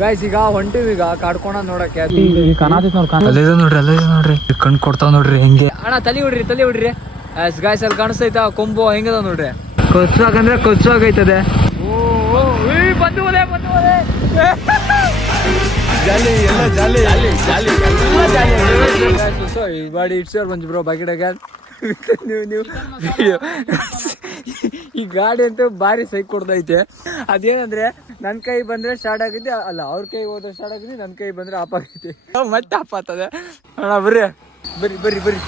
Guys ಈಗ ಹೊಂಟಿವಿ ಈಗ ಕಾಡ್ಕೊಂಡ ನೋಡಕ್ಕೆ ನೋಡ್ರಿ ಅಲ್ಲೇ ನೋಡ್ರಿ. ಕಣ್ ಕೊಡ್ತಾವ ನೋಡ್ರಿ ಹೆಂಗೆ. ಅಣ್ಣ ತಲೆ ಹೊಡ್ರಿ ತಲೆ ಹೊಡ್ರಿ. ಗಾಯ್ಸ್ ಅಲ್ಲಿ ಕಾಣಿಸ್ತೈತ? ಕೊಂಬು ಹೆಂಗದ ನೋಡ್ರಿ? ಕೊಚ್ಚಾಗಂದ್ರೆ ಕೊಚ್ಚಾಗೈತದೆ ಬಂದು ಬಂದು ಜಾಲಿ ಎಲ್ಲ jolly. Jolly jolly jolly. So ಇಟ್ಸೋರ್ ಬಂದು ಬ್ರೋ ಬಕೆಟ್ ನೀವು ನೀವು. ಈ ಗಾಡಿ ಅಂತೂ ಭಾರಿ ಸೈಕ್ ಕೊಡ್ದೈತೆ. ಅದೇನಂದ್ರೆ, ನನ್ ಕೈ ಬಂದ್ರೆ ಸ್ಟಾರ್ಟ್ ಆಗಿದ್ದೆ ಅಲ್ಲ, ಅವ್ರ ಕೈ ಹೋದ್ರೆ ಸ್ಟಾರ್ಟ್ ಆಗಿದ್ದೆ ನನ್ ಕೈ ಬಂದ್ರೆ ಆಪ್ ಆಗೈತೆ ಮತ್ತೆ ಆಪ್ ಆಗ್ತದೆ. ಅಣ್ಣ, ಬರ್ರಿ. ಬರ್ರಿ ಬರ್ರಿ ಬರ್ರಿ.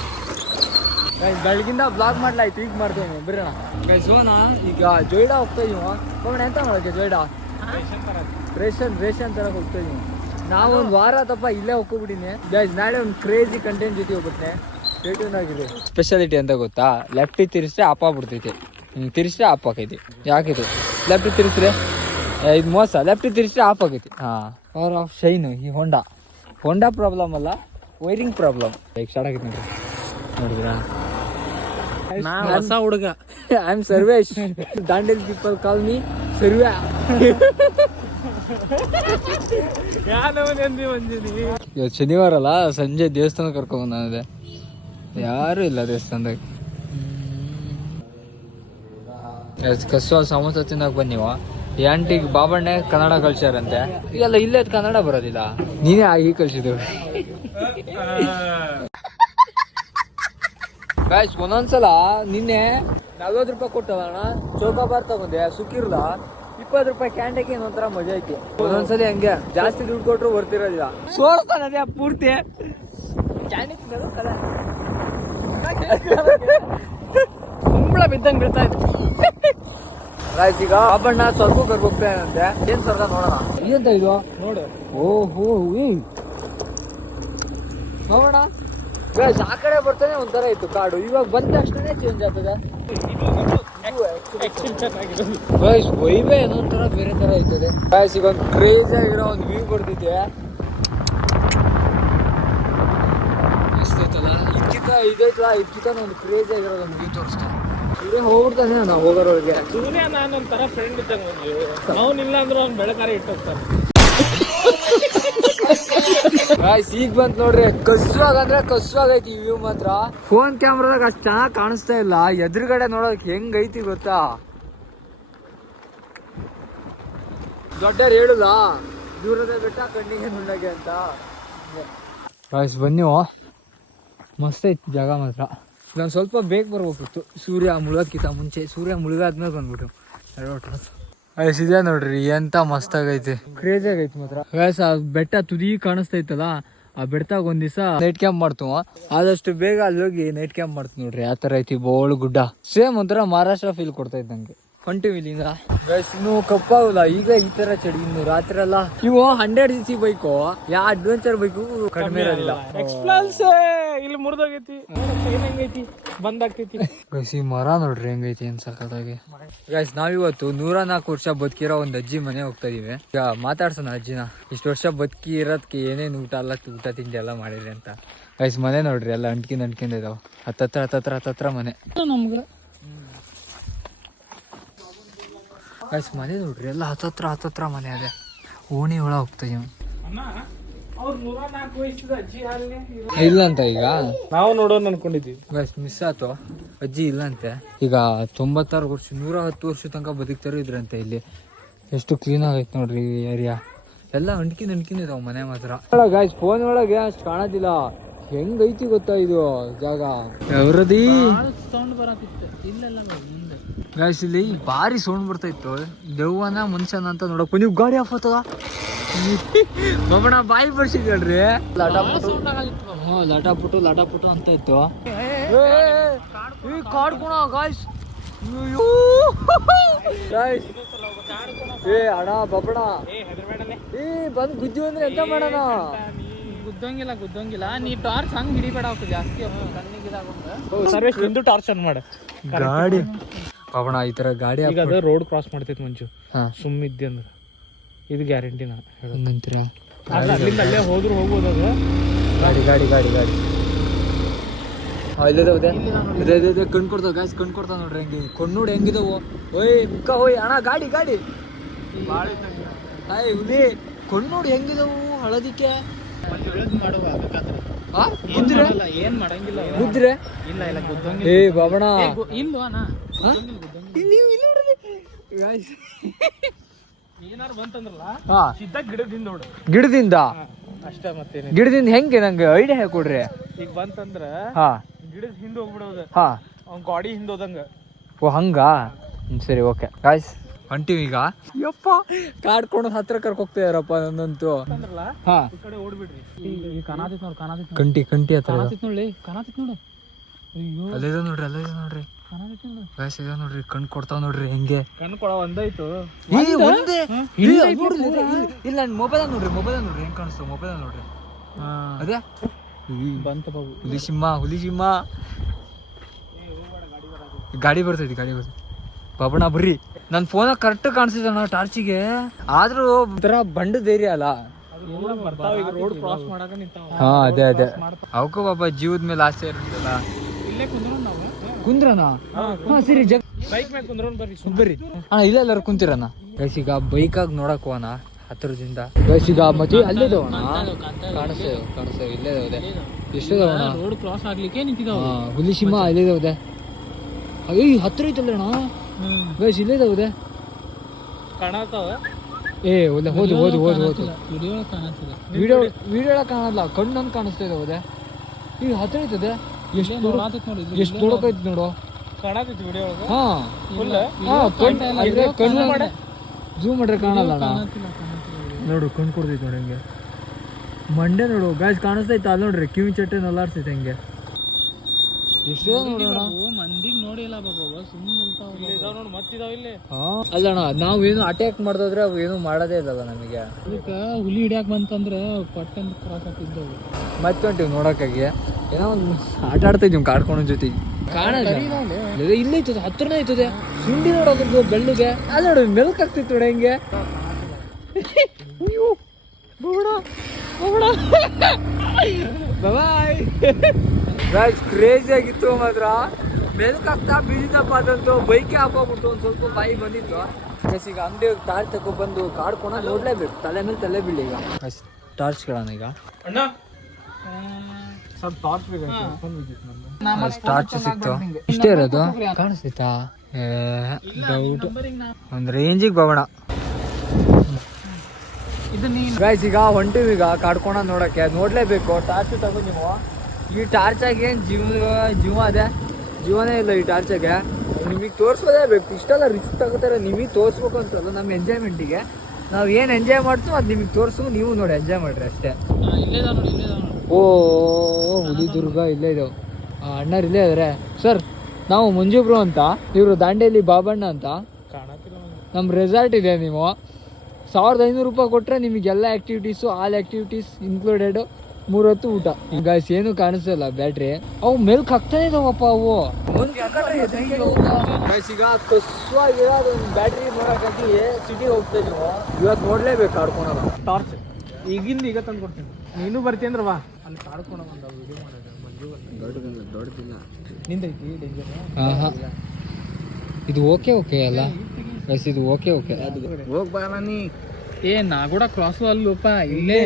ಬೆಳಗಿಂದ ಬ್ಲಾಗ್ ಮಾಡ್ಲಾಯ್ತು, ಈಗ ಮಾಡ್ತೇವೆ ಬರ್ರಿ ಅಣ್ಣ. ಈಗ ಜೋಯ್ಡಾ ಹೋಗ್ತಾ ಇದೀವ ಹೋಗೋಣ, ಎಂತ ಮಾಡೋಕೆ ಜೋಯ್ಡಾ? ರೇಷನ್ ರೇಷನ್ ತರ ಹೋಗ್ತಾ ಇದೀವಿ. ನಾವು ಒಂದು ವಾರ ತಪ್ಪ ಇಲ್ಲೇ ಹೋಗ್ಬಿಟ್ಟಿನಿ. ನಾಳೆ ಒಂದು ಕ್ರೇಜಿ ಕಂಟೆಂಟ್ ಜೊತೆ ಹೋಗುತ್ತೆ ಆಗಿದೆ. ಸ್ಪೆಷಾಲಿಟಿ ಅಂತ ಗೊತ್ತಾ? ಲೆಫ್ಟ್ ತಿರ್ಸ್ರೆ ಅಪ್ಪ ಬಿಡ್ತೈತೆ. ಹಿಂಗೆ ತಿರ್ಸ್ರೆ ಆಪ್ ಆಕೈತಿ ಯಾಕಿದು ಲೆಫ್ಟ್ ತಿರ್ಸಿದ್ರೆ ಇದು ಮೋಸ. ಲೆಫ್ಟ್ ತಿರ್ಸಿದ್ರೆ ಆಫ್ ಆಗೈತಿ. ಹಾಂ. ಪವರ್ ಆಫ್ ಶೈನು ಈ ಹೊಂಡ ಹೊಂಡಾ ಪ್ರಾಬ್ಲಮ್ ಅಲ್ಲ ವೈರಿಂಗ್ ಪ್ರಾಬ್ಲಮ್ ಈಗ ಸ್ಟಾರ್ಟ್ ಆಗೈತೆ ನೋಡ್ರಿ. ನೋಡಿದ್ರಾ? ಹೊಸ ಹುಡುಗ. I am Sarvesh Dandel people call me Sarvya ಇವತ್ತು ಶನಿವಾರ ಅಲ್ಲ ಸಂಜೆ ದೇವಸ್ಥಾನ ಕರ್ಕೊಂಡ್ ಬಂದಿದೆ ಯಾರು ಇಲ್ಲ ದೇವಸ್ಥಾನದಾಗ. ಕಸುವ ಸಮೋಸ ತಿನ್ನಕ್ ಬನ್ನಿ ಈ ಆಂಟಿಗೆ ಬಾಬಣ್ಣೆ ಕನ್ನಡ ಕಲ್ಸ್ಯಾರಂತೆ. ಈಗೆಲ್ಲ ಇಲ್ಲೇ ಕನ್ನಡ ಬರೋದಿಲ್ಲ. ನೀನೇ ಆಗಿ ಕಲ್ಸಿದ್ರು ಬ್ಯಾಸ್ ಒಂದೊಂದ್ಸಲ ನಿನ್ನೆ ನಲ್ವತ್ತು ರೂಪಾಯಿ ಕೊಟ್ಟಲ್ಲ ಅಣ್ಣ? ಚೌಕಾಬಾರ್ ತಗೊಂಡೆ, ಸುಕ್ಕಿರ್ಲ. ಇಪ್ಪತ್ತು ರೂಪಾಯಿ ಕ್ಯಾಂಡಕ್ಕೆ ಒಂಥರ ಮಜಾ ಐತಿ. ಒಂದೊಂದ್ಸಲಿ ಹಂಗೆ? ಜಾಸ್ತಿ ದುಡ್ಡು ಕೊಟ್ರು ಬರ್ತಿರೋದಿಲ್ಲ ಸೋರ್ತಾನೆ ಅದೇ ಪೂರ್ತಿ. ಕುಂಬಳ ಬಿದ್ದಂಗೆ ಬಿಡ್ತಾ ಇತ್ತು ಗಾಯ್ಸ್ ಈಗ ಬಾಬಣ್ಣ ಸ್ವಲ್ಪ ಅಂತೆ ಏನ್ ಸ್ವರ್ಗ ನೋಡೋಣ? ಏನಂತ ಇದು? ನೋಡು. ಓಹೋ ನೋಡೋಣ. ಗಾಯ್ಸ್ ಆ ಕಡೆ ಬರ್ತಾನೆ ಒಂಥರ ಇತ್ತು ಕಾಡು. ಇವಾಗ ಬಂದ ತಕ್ಷಣ ಚೇಂಜ್ ಆಗ್ತದೆ. ಗಾಯ್ಸ್ ವೈಬೇ ಏನೊಂಥರ ಬೇರೆ ತರ ಇರ್ತದೆ. ಗಾಯ್ಸ್ ಈಗ ಒಂದು ಕ್ರೇಜ್ ಆಗಿರೋ ಒಂದು ವ್ಯೂ ಬರ್ತಿದೆ ಮಸ್ತೈತಲ್ಲ ಇದಕ್ಕಿಂತ ಇದೈತಲ್ಲ ಇದಕ್ಕಿಂತ ಒಂದು ಕ್ರೇಜ್ ಆಗಿರೋ ಒಂದು ವ್ಯೂ ತೋರಿಸ್ತಾ ಇದೇ ಹೋಗ್ಬಿಡ್ತಾನೆ ನಾವು ಹೋಗೋರೊಳಗೆ. ಸೂರ್ಯ ನಾನು ಒಂಥರ ಫ್ರೆಂಡ್ ಇದ್ದಂಗ ಇಲ್ಲ ಅಂದ್ರೆ ಅವ್ನು ಬೆಳಕಾರೆ ಇಟ್ಟೋಗ್ತಾನೆ ಈಗ ಬಂತು ನೋಡ್ರಿ ಕಸುವಾಗ ಅಂದ್ರೆ ಕಸುವಾಗ ಐತಿ ವ್ಯೂ ಮಾತ್ರ. ಫೋನ್ ಕ್ಯಾಮ್ರಾದಾಗ ಅಷ್ಟು ಚೆನ್ನಾಗಿ ಕಾಣಿಸ್ತಾ ಇಲ್ಲ. ಎದುರುಗಡೆ ನೋಡೋಕೆ ಹೆಂಗ್ ಐತಿ ಗೊತ್ತಾ? ದೊಡ್ಡ ಹೇಳುದ? ದೂರದ ಬೆಟ್ಟ ಕಣ್ಣಿಗೆ ನುಣ್ಣಗೆ ಅಂತ. ಬನ್ನಿ. ಮಸ್ತ್ ಐತಿ ಜಾಗ ಮಾತ್ರ. ನಾನು ಸ್ವಲ್ಪ ಬೇಗ ಬರ್ಬೇಕಿತ್ತು. ಸೂರ್ಯ ಮುಳುಗೋದಕ್ಕಿಂತ ಮುಂಚೆ. ಸೂರ್ಯ ಮುಳುಗಾದ್ಮೇಲೆ ಬಂದ್ಬಿಟ್ಟು ಗೈಸ್ ಇದೆ ನೋಡ್ರಿ ಎಂತ ಮಸ್ತಾಗೈತೆ ಆಗೈತಿ. ಕ್ರೇಜ್ ಆಗೈತಿ ಮಾತ್ರ. ವ್ಯಾಸ ಆ ಬೆಟ್ಟ ತುದಿ ಕಾಣಿಸ್ತೈತಲ್ಲ ಆ ಬೆಟ್ಟದಾಗ ಒಂದ್ ದಿವಸ ನೈಟ್ ಕ್ಯಾಂಪ್ ಮಾಡ್ತೀವ. ಆದಷ್ಟು ಬೇಗ ಅಲ್ಲಿ ಹೋಗಿ ನೈಟ್ ಕ್ಯಾಂಪ್ ಮಾಡ್ತೀವಿ ನೋಡ್ರಿ. ಆ ಥರ ಐತಿ ಬೋಳ್ ಗುಡ್ಡ. ಸೇಮ್ ಒಂಥರ ಮಹಾರಾಷ್ಟ್ರ ಫೀಲ್ ಕೊಡ್ತೈತೆ ನಂಗೆ ಹೊಂಟಿವಿ ಇಲ್ಲಿಂದ ಇನ್ನು ಕಪ್ಪಾಗಲ್ಲ. ಈಗ ಈ ತರ ಚಳಿ ಇನ್ನು ರಾತ್ರಿ ಎಲ್ಲ ಇವು ಹಂಡ್ರೆಡ್ ಸಿ ಸಿ ಬೈಕು ಯಾ ಅಡ್ವೆಂಚರ್ ಬೈಕು ಕಡಿಮೆ ಇರಲಿಲ್ಲ ಎಕ್ಸ್ಪ್ಲಾನ್ಸ್ ಇಲ್ಲಿ ಮುರಿದೋಗೈತಿ. ಹೆಂಗೈತಿ? ಬಂದಾಗ್ತೈತಿ. ಗೈಸ್ ಈ ಮರ ನೋಡ್ರಿ ಹೆಂಗೈತಿ ಏನ್ ಸಖತ್ತಾಗಿ ಗೈಸ್ ನಾವಿವತ್ತು ನೂರ ನಾಲ್ಕು ವರ್ಷ ಬದುಕಿರೋ ಒಂದ್ ಅಜ್ಜಿ ಮನೆ ಹೋಗ್ತಾ ಇದೀವಿ. ಈಗ ಮಾತಾಡ್ಸೋಣ ಅಜ್ಜಿನ. ಇಷ್ಟು ವರ್ಷ ಬದುಕಿ ಇರೋದಕ್ಕೆ ಏನೇನು ಊಟ ಎಲ್ಲ ಊಟ ತಿಂಡಿ ಎಲ್ಲ ಮಾಡಿದ್ರಿ ಅಂತ. ಗೈಸ್ ಮನೆ ನೋಡ್ರಿ ಎಲ್ಲ ಅಂಟ್ಕಿಂದ ಅಂಟ್ಕಿಂದ ಇದಾವ. ಹತ್ತತ್ರ ಹತ್ತತ್ರ ಹತ್ತತ್ರ ಮನೆ. ನಮ್ಗ. ಗೈಸ್ ಮನೆ ನೋಡ್ರಿ ಎಲ್ಲ ಹತ್ತತ್ರ ಹತ್ತತ್ರ ಮನೆ ಅದೇ. ಓಣಿ ಒಳ ಹೋಗ್ತಾ ಇದೀವಿ ಅಣ್ಣ ಅವ್ರು ನೂರ ನಾಲ್ಕು ಅಜ್ಜಿ ಹಾಲಿನೇ ಇಲ್ಲ. ಅಂತ ಈಗ? ನಾವು ನೋಡೋಣ ಅನ್ಕೊಂಡಿದ್ವಿ ಮಿಸ್ ಆತು ಅಜ್ಜಿ ಇಲ್ಲಂತೆ. ಈಗ ತೊಂಬತ್ತಾರು ವರ್ಷ ನೂರ ಹತ್ತು ವರ್ಷ ತನಕ ಬದುಕ್ತಾರೋ ಇದ್ರಂತೆ ಇಲ್ಲಿ. ಎಷ್ಟು ಕ್ಲೀನ್ ಆಗೈತೆ ನೋಡ್ರಿ ಏರಿಯಾ ಎಲ್ಲ ಅಂಟ್ಕಿನ್ ಅಂಟ್ಕಿನ್ ಇದಾವ ಮನೆ ಮಾತ್ರ. ಗಾಯ್ಸ್ ಫೋನ್ ಒಳಗೆ ಅಷ್ಟು ಕಾಣೋದಿಲ್ಲ. ಹೆಂಗೈತಿ ಗೊತ್ತಾ ಇದು ಜಾಗ? ಯಾವ್ರದಿ ಸೌಂಡ್ ಬರಾಕಿತ್ತು. ಇಲ್ಲೆಲ್ಲ ಮುಂದೆ ಗಾಯ್ಸ್ ಇಲ್ಲಿ ಭಾರಿ ಸೌಂಡ್ ಬರ್ತಾ ಇತ್ತು. ದೆವ್ವನ ಮನುಷ್ಯನ ಅಂತ ನೋಡಕ್. ನೀವು ಗಾಡಿ ಆಫ್ ಆಗ್ತದ ಬಬಣ ಬಾಯಿ ಬರ್ಸಿದ್ರಿ ಲಾಟ ಸೌಂಡ್ ಆಗಲಿತ್ತು ಹ್ಞೂ ಲಾಟ ಪುಟ್ಟು ಲಾಟ ಪುಟ್ಟು ಅಂತ ಇತ್ತು. ಈ ಕಾಡ್ಕೊಣ. ಗಾಯ್ಸ್ ಗಾಯ್ಸ್ ಏ ಅಣ್ಣ ಬಬಣ ಏ ಬಂದ್ ಗುದ್ದಿ ಅಂದ್ರೆ ಎಂತ ಮಾಡೋಣ? ಗುದ್ದೋಂಗಿಲ್ಲ ಗುದ್ದಂಗಿಲ್ಲ. ನೀ ಟಾರ್ಚ್ ಹಂಗ್ ಹಿಡಿಬೇಡ ಜಾಸ್ತಿ ಕಣ್ಣಿಗೆ ಸರ್ವೇಶ್ ನಿಂದು ಟಾರ್ಚ್ ಆನ್ ಮಾಡ. ಗಾಡಿ. ಅವಣ ಈ ತರ ಗಾಡಿ ಈಗ ಅದ ರೋಡ್ ಕ್ರಾಸ್ ಮಾಡ್ತೈತಿ ಮುಂಚು ಸುಮ್ಮ ಸುಮ್ಮಿದ್ದೆ ಅಂದ್ರೆ. ಇದು ಗ್ಯಾರಂಟಿ ನಾ ಹೇಳೋದು. ನಿಂತೀರ ಅಲ್ಲಿಂದ ಅಲ್ಲೇ ಹೋದ್ರು ಹೋಗ್ಬೋದು ಅದು. ಗಾಡಿ ಗಾಡಿ ಗಾಡಿ ಗಾಡಿ. ಇಲ್ಲಿದೆ ಇದೆ ಇದೆ ಇದೆ ಕಣ್ ಕೊಡ್ತಾವ ಗಾಯ್ಸ್ ಕಣ್ ಕೊಡ್ತಾವ ನೋಡ್ರಿ ಹೆಂಗೆ. ಕಣ್ ನೋಡಿ ಹೆಂಗಿದಾವು. ಓಯ್ ಮುಕ್ಕ ಹೋಯ್ ಅಣ್ಣ ಗಾಡಿ ಗಾಡಿ. ಹಾಯ್ ಹುಲಿ ಕಣ್ಣು ನೋಡಿ ಹೆಂಗಿದವು ಹಳದಿಕ್ಕೆ. ಏನ್ ಮಾಡಂಗಿಲ್ಲ. ಇಲ್ಲ ಇಲ್ಲ ಗುದ್ದಂಗಿಲ್ಲ ಏ ಬಾಬಣ ಇಲ್ವಾ. ನೀವು ಇಲ್ಲಿ. ಏನಾರು ಬಂತಂದ್ರಲ್ಲ? ಸಿದ್ಧ ಗಿಡದಿಂದ ನೋಡು. ಗಿಡದಿಂದ? ಅಷ್ಟೇ ಮತ್ತೇನೆ ಗಿಡದಿಂದ ಹೆಂಗೆ ನಂಗೆ ಐಡಿಯಾ ಹೇಳ್ಕೊಡ್ರಿ. ಈಗ ಬಂತಂದ್ರ ಹಾ. ಗಿಡದ ಹಿಂದ್ ಹೋಗ್ಬಿಡೋದು. ಹಾ. ಅವ್ನ ಗಾಡಿ ಹಿಂದ್ ಹೋದಂಗ. ಓ ಹಂಗಾ? ಸರಿ ಓಕೆ. ಗಾಯ್ಸ್ ಹೊಂಟಿವಿ ಈಗ. ಯಪ್ಪ ಕಾಡ್ಕೊಂಡು ಹತ್ರ ಕರ್ಕ ಹೋಗ್ತಾ ಇದಾರಪ್ಪ ನನ್ನಂತೂ ಅಂದ್ರಲ್ಲ ಹಾ. ಕಂಟಿ ಕಂಟಿ ಹತ್ರ ಕಾಣತಿತ್ ನೋಡಿ ಕಾಣತಿತ್ ನೋಡು. ಅಯ್ಯೋ. ಅಲ್ಲಿದೆ ನೋಡ್ರಿ ಅಲ್ಲ ನೋಡ್ರಿ. ಇದೆ ನೋಡ್ರಿ ಕಣ್ ಕೊಡ್ತಾವ ನೋಡ್ರಿ ಹೆಂಗೆ. ಕಣ್ಣು ಕೊಡ ಒಂದಾಯ್ತು. ಒಂದೇ. ಇಲ್ಲ ಮೊಬೈಲ್ ನೋಡ್ರಿ ಮೊಬೈಲ್ ನೋಡ್ರಿ ಹೆಂಗ್ ಕಾಣಿಸ್ತು ಮೊಬೈಲ್ ನೋಡ್ರಿ. ಅದೇ? ಬಂತ ಬಾಬು. ಹುಲಿ ಸಿಂಹ ಹುಲಿ ಸಿಂಹ. ಗಾಡಿ ಬರ್ತೈತಿ ಗಾಡಿ ಬರ್ತೈತಿ. ಬಾಬಣ್ಣ ಬರ್ರಿ ನನ್ನ ಫೋನಾಗ ಕರೆಕ್ಟ್ ಕಾಣಿಸ್ತಿದ್ದಣ್ಣ ಟಾರ್ಚಿಗೆ. ಆದ್ರೂ ಒಂಥರ ಬಂಡ ಧೈರ್ಯ ಅಲ್ಲ. ಹಾ ಅದೇ ಅದೇ. ಅವಕ ಅವಕ್ಕೂ ಬಾಬಾ ಜೀವದ ಮೇಲೆ ಆಸೆ ಇರ್ತದಲ್ಲ ಇಲ್ಲೇ ಕುಂದ್ರ ನಾವು ಕುಂದ್ರಣ ಹಾ ಸರಿ ಜಗ್ ಬೈಕ್ ಮೇಲೆ ಕುಂದ್ರೋನ್ ಬರ್ರಿ ಬರ್ರಿ ಅಣ್ಣ ಇಲ್ಲ ಎಲ್ಲರೂ ಕುಂತಿರಣ್ಣ ಗೈಸ್ ಈಗ ಬೈಕಾಗಿ ನೋಡಕ್ ಹೋಗೋಣ ಹತ್ರದಿಂದ. ಗೈಸ್ ಈಗ ಮತ್ತೆ ಅಲ್ಲೇ ಇದಾವಣ ಕಾಣಿಸ್ತೇವೆ ಕಾಣಿಸ್ತೇವೆ ಇಲ್ಲೇ ಇದಾವೆ ಎಷ್ಟು ಇದಾವಣ ರೋಡ್ ಕ್ರಾಸ್ ಆಗ್ಲಿಕ್ಕೆ ನಿಂತಿದಾವ. ಹಾ, ಹುಲಿ ಸಿಂಹ ಇಲ್ಲೇ ಇದಾವೆ ಅಯ್ಯೋ ಹತ್ರ ಐತಲ್ಲ ಅಣ್ಣ ಗೈಸ್ ಇಲ್ಲೇ ಇದಾವೆ ಕಾಣತಾವ. ಏ ಒಳ್ಳೆ ಹೋದು ಹೋದು ಹೋದು ಹೋದು ವಿಡಿಯೋ ವಿಡಿಯೋ ವಿಡಿಯೋ ಕಾಣಲ್ಲ ಕಣ್ಣನ್ನು ಕಾಣಿಸ್ತಾ ಇದಾವೆ ಈಗ ಹತ್ರ ಐತದೆ ಎಷ್ಟು ನೋಡಿ ಎಷ್ಟು ದೊಡ್ಡಕೈತಿ ನೋಡು. ಕಾಣತಿತ್ತು ವಿಡಿಯೋ ಒಳಗ? ಹಾ. ಫುಲ್ ಹಾ ಕಣ್ಣು ಅಂದ್ರೆ ಕಣ್ಣು ಜೂಮ್ ಮಾಡ್ರೆ ಕಾಣಲ್ಲ ನೋಡು ಕಣ್ಣು ಕೊಡ್ತೈತೆ ನೋಡಿ ಹಂಗೆ. ಮಂಡೆ ನೋಡು ಗಾಯ್ಸ್ ಕಾಣಿಸ್ತೈತೆ ಅಲ್ಲಿ ನೋಡ್ರಿ ಕಿವಿ ಚಟ್ಟೆ ನಲ್ಲಾಡ್ಸೈತೆ ಹಂಗೆ. ಎಷ್ಟು ನೋಡೋಣ ಅಲ್ಲಣ್ಣ ನಾವೇನು ಅಟ್ಯಾಕ್ ಮಾಡ್ದ್ರೆ ಅವು ಏನು ಮಾಡೋದೇ ಇಲ್ಲಲ್ಲ ನಮಗೆ. ಅದಕ್ಕೆ ಹುಲಿ ಹಿಡಿಯಾಕ ಬಂತಂದ್ರೆ ಪಟ್ಟಂತ ಕ್ರಾಸ್ ಹಾಕಿದ್ದವು ಮತ್ತೆ ಹೊಂಟಿವಿ ನೋಡಕ್ಕಾಗಿ. ಏನೋ ಒಂದು ಆಟ ಆಡ್ತಾ ಇದ್ದೀವಿ ಕಾಡ್ಕೊಂಡು ಜೊತೆ. ಕಾಣಲ್ಲ. ಇಲ್ಲ ಇತ್ತು ಹತ್ರನೇ ಇತ್ತದೆ ಹಿಂಡಿ ನೋಡೋದ್ರದ್ದು ಬೆಳ್ಳಿಗೆ. ಅಲ್ಲ ನೋಡು ಮೆಲ್ಕ್ ಆಗ್ತಿತ್ತು ನೋಡಿ ಹೆಂಗೆ. ಅಯ್ಯೋ ಬೋಡ ಬೋಡ ಬಾಯ್. ಕ್ರೇಜಿ ಆಗಿತ್ತು ಮಾತ್ರ. ಮೆಲ್ಕ್ ಆಗ್ತಾ ಬೀಳಿದಪ್ಪ ಅದಂತೂ ಬೈಕೆ ಹಾಕೋಗ್ಬಿಟ್ಟು ಒಂದು ಸ್ವಲ್ಪ ಬಾಯಿ ಬಂದಿತ್ತು. ಬಸ್ ಈಗ ಅಂಗಡಿ ಟಾರ್ಚ್ ತಗೊ ಬಂದು ಕಾಡ್ಕೊಂಡ ನೋಡ್ಲೇಬೇಕು. ತಲೆ ಮೇಲೆ ತಲೆ ಬೀಳಿ ಈಗ. ಟಾರ್ಚ್ ಕೇಳೋಣ ಈಗ. ಅಣ್ಣ. ಸ್ವಲ್ಪ ಟಾರ್ಚ್ ಟಾರ್ಚ್ ಸಿಕ್ತು. ಇಷ್ಟೇ ಇರೋದು? ಕಾಣಿಸ್ತಿತ್ತಾ? ಡೌಟ್ ಒಂದು ರೇಂಜಿಗೆ ಬಗೋಣ ಗಾಯ್ಸ್ ಈಗ ಹೊಂಟಿವಿ ಈಗ ಕಾಡ್ಕೊಂಡ ನೋಡಕ್ಕೆ ನೋಡ್ಲೇಬೇಕು. ಟಾರ್ಚ್ ತಗೋ ನೀವು. ಈ ಟಾರ್ಚಾಗಿ ಏನ್ ಜೀವ ಜೀವ ಅದೇ? ಜೀವನೇ ಇಲ್ಲ ಈ ಟಾರ್ಚಾಗೆ ನಿಮಗೆ ತೋರಿಸೋದೇ ಬೇಕು. ಇಷ್ಟೆಲ್ಲ ರಿಸ್ಕ್ ತಗೋತಾರೆ, ನಿಮಗೆ ತೋರಿಸ್ಬೇಕು ಅಂತಲ್ಲ ನಮ್ಮ ಎಂಜಾಯ್ಮೆಂಟಿಗೆ ನಾವು ಏನು ಎಂಜಾಯ್ ಮಾಡ್ತೀವೋ ಅದು ನಿಮಗೆ ತೋರಿಸು ನೀವು ನೋಡಿ ಎಂಜಾಯ್ ಮಾಡಿರಿ ಅಷ್ಟೇ. ಓ, ಹುಲಿ ದುರ್ಗ ಇಲ್ಲೇ ಇದಾವೆ. ಅಣ್ಣರು ಇಲ್ಲೇ ಇದಾರೆ. ಸರ್ ನಾವು ಮಂಜುಬ್ರು ಅಂತ, ಇವರು ದಾಂಡೇಲಿ ಬಾಬಣ್ಣ ಅಂತ. ನಮ್ಮ ರೆಸಾರ್ಟ್ ಇದೆ ನೀವು. ಸಾವಿರದ ಐನೂರು ರೂಪಾಯಿ ಕೊಟ್ಟರೆ ನಿಮಗೆಲ್ಲ ಆ್ಯಕ್ಟಿವಿಟೀಸು ಆಲ್ ಆ್ಯಕ್ಟಿವಿಟೀಸ್ ಇನ್ಕ್ಲೂಡೆಡ್ ಮೂರೊತ್ತು ಊಟ. ಈಗ ಏನು ಕಾಣಿಸಲ್ಲ ಬ್ಯಾಟ್ರಿ ಅವು ಮೆಲ್ಕ್ ಹಾಕ್ತಾನೆ ಇದಾವಪ್ಪ ಅವು. ಈಗ ಕಸ್ವಾಗಿರೋ ಬ್ಯಾಟ್ರಿ ನೋಡಕ್ಕಾಗಿ ಸಿಟಿ ಹೋಗ್ತಾ ಇದೀವಿ ಇವತ್ತು ನೋಡ್ಲೇಬೇಕು ಆಡ್ಕೊಳಲ್ಲ ಟಾರ್ಚ್ ಈಗಿಂದ ಈಗ ತಂದು ಕೊಡ್ತೀನಿ. ನೀನು ಬರ್ತಿ ಅಂದ್ರೆ ಬಾ. ಅಲ್ಲಿ ಕಾಡ್ಕೊಂಡು ಬಂದ ವಿಡಿಯೋ ಮಾಡೋದು ಮಂಜು ನಿಂದೈತಿ? ಡೇಂಜರ್ ಇದು ಓಕೆ ಓಕೆ ಅಲ್ಲ? ಬಸ್ ಇದು ಓಕೆ ಓಕೆ ಹೋಗ್ಬಾರ ನೀ ಏ, ನಾ ಕೂಡ ಕ್ರಾಸು ಅಲ್ಲಪ್ಪ ಇಲ್ಲೇ.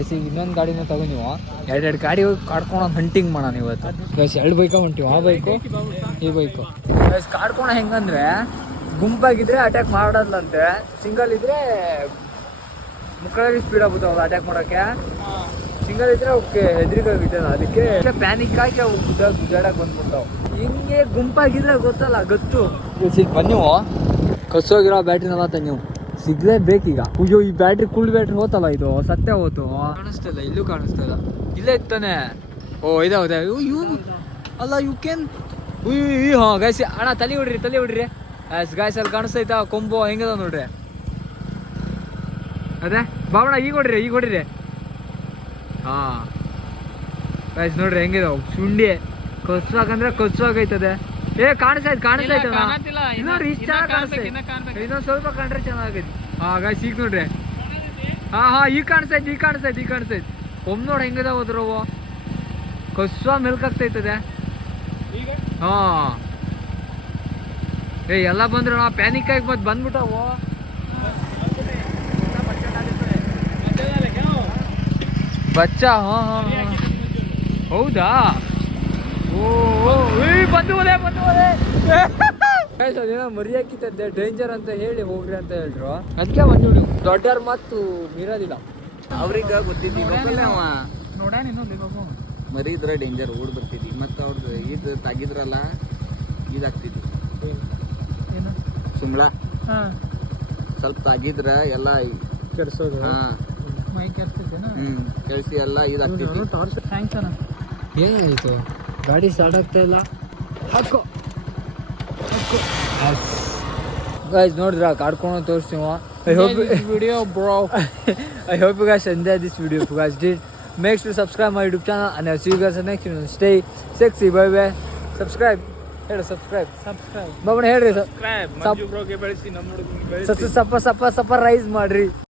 ಈಗ ಇನ್ನೊಂದು ಗಾಡಿನ ತಗೋ ನೀವು. ಎರಡೆರಡು ಗಾಡಿ ಹೋಗಿ ಕಾಡ್ಕೊಂಡು ಹಂಟಿಂಗ್ ಮಾಡೋಣ ಇವತ್ತು. ಬಸ್ ಎರಡು ಬೈಕ ಹೊಂಟಿವ? ಆ ಬೈಕು ಈ ಬೈಕು ಬಸ್ ಕಾಡ್ಕೊಳ ಹೆಂಗಂದ್ರೆ ಗುಂಪಾಗಿದ್ರೆ ಅಟ್ಯಾಕ್ ಮಾಡೋದ್ಲಂತೆ. ಸಿಂಗಲ್ ಇದ್ರೆ ಮುಕ್ಕಳಲ್ಲಿ ಸ್ಪೀಡ್ ಆಗ್ಬಿಡ್ತಾವಲ್ಲ ಅಟ್ಯಾಕ್ ಮಾಡೋಕ್ಕೆ. ಸಿಂಗಲ್ ಇದ್ರೆ ಅವಕ್ಕೆ ಹೆದರಿಕಾಗಿದ್ದಲ್ಲ ಅದಕ್ಕೆ ಪ್ಯಾನಿಕ್ ಆಗಿ ಅವು ಗುದ್ದ ಗುದ್ದಾಡಕ್ ಬಂದ್ಬಿಡ್ತಾವ. ಹಿಂಗೆ ಗುಂಪಾಗಿದ್ರೆ ಗೊತ್ತಲ್ಲ, ಗೊತ್ತು. ಬನ್ನಿ ಕಸೋಗಿರೋ ಬ್ಯಾಟ್ರಿನೆಲ್ಲ ನೀವು. ಸಿಗ್ಲೇಬೇಕೀಗ. ಅಯ್ಯೋ, ಈ ಬ್ಯಾಟ್ರಿ ಕುಳ್ ಬ್ಯಾಟ್ರಿ ಹೋತಲ್ಲ ಇದು? ಸತ್ಯ ಹೋತು. ಕಾಣಿಸ್ತಿಲ್ಲ, ಇಲ್ಲೂ ಕಾಣಿಸ್ತಿಲ್ಲ. ಇಲ್ಲೇ ಇತ್ತಾನೆ. ಓ ಇದಾವದೆ ಅಲ್ಲ ಯು ಕ್ಯಾನ್ ಹಾ ಗಾಯ್ಸ್ ಅಣ್ಣ, ತಲೆ ಹೊಡ್ರಿ ತಲೆ ಹೊಡ್ರಿ. ಗಾಯ್ಸ್ ಅಲ್ಲಿ ಕಾಣಿಸ್ತೈತಾ? ಕೊಂಬು, ಹೆಂಗದ ನೋಡ್ರಿ? ಅದೇ? ಬಾಬಣ್ಣ ಈಗ ಹೊಡ್ರಿ ಈಗ ಹೊಡ್ರಿ. ಹಾ. ಗಾಯ್ಸ್ ನೋಡ್ರಿ ಹೆಂಗಿದಾವ್ ಶುಂಡಿ ಕಸ್ವಾಗಂದ್ರೆ ಕಸ್ವಾಗೈತದೆ ಏ ಕಾಣಿಸ್ತಾ ಕಾಣಿಸ್ತಾ ಇನ್ನು ಇಷ್ಟ ಚೆನ್ನಾಗಿ ಇನ್ನೊಂದು ಸ್ವಲ್ಪ ಕಂಡ್ರೆ ಚೆನ್ನಾಗೈತಿ. ಆಗ ಈಗ ನೋಡ್ರಿ. ಹಾ ಹಾ ಈ ಕಾಣಿಸ್ತಾ ಈ ಕಾಣಿಸ್ತಾ ಈ ಕಾಣಿಸ್ತಾ ಇತ್ತು. ಒಮ್ಮೆ ನೋಡಿ ಹೆಂಗದ ಹೋದ್ರವು ಕಸ್ವ ಮೆಲ್ಕಾಗ್ತಾ ಇರ್ತದೆ. ಹಾ. ಏ ಎಲ್ಲ ಬಂದ್ರು ಪ್ಯಾನಿಕ್ ಆಗಿ ಮತ್ತೆ ಬಂದ್ಬಿಟ್ಟವು. ಬಚ್ಚಾ ಹಾ ಹಾ ಹೌದಾ? ಓ ಓ ಏ, ಬಂದು ಒಲೆ ಬಂದು ಒಲೆ Guys, ಅದೇನೋ ಮರಿ ಡೇಂಜರ್ ಅಂತ ಹೇಳಿ ಹೋಗ್ರಿ ಅಂತ ಹೇಳ್ರು. ಅದಕ್ಕೆ ಬಂದ್ಬಿಡು ದೊಡ್ಡವ್ರ ಮತ್ತು ಮೀರೋದಿಲ್ಲ. ಅವ್ರಿಗೆ ಗೊತ್ತಿದ್ದಿ ಮರಿ ಇದ್ರೆ ಡೇಂಜರ್ ಓಡ್ ಬರ್ತಿದ್ವಿ ಮತ್ತೆ ಅವ್ರದ್ದು ಇದು ತಾಗಿದ್ರಲ್ಲ ಇದಾಗ್ತಿದ್ವಿ ಏನು? ಸುಮ್ಳ ಹಾ. ಸ್ವಲ್ಪ ತಾಗಿದ್ರ ಎಲ್ಲ ಕೆಡ್ಸೋದು. ಹಾ. ಮೈ ಕೆಡ್ಸ್ತೈತೇನ ಹ್ಮ್ ಕೆಡ್ಸಿ ಎಲ್ಲ ಇದಾಗ್ತಿದ್ವಿ ಥ್ಯಾಂಕ್ಸ್ ಅಣ್ಣ. ಏನಾಯ್ತು? ಗಾಡಿ ಸ್ಟಾರ್ಟ್ ಆಗ್ತಾ ಇಲ್ಲ. ಹಕ್ಕ ಹಕ್ಕ ಯಸ್ ಗಾಯ್ಸ್ ನೋಡಿ ರಾ ಕಾರ್ಕೋನ ತೋರಿಸ್ತೀನಿವಾ I hope video bro I hope you guys enjoy this video guys the makes you subscribe my YouTube channel and also guys next today sexy bye bye subscribe head subscribe subscribe ಬಮಣೆ head subscribe ಮಜೂ ಬ್ರೋಗೆ ಬೆಳೆಸಿ ನಮ್ಮ ಹುಡುಗ ಬೆಳೆಸಿ. ಸಪ್ಪ ಸಪ್ಪ ಸಪ್ಪ rice ಮಾಡ್ರಿ.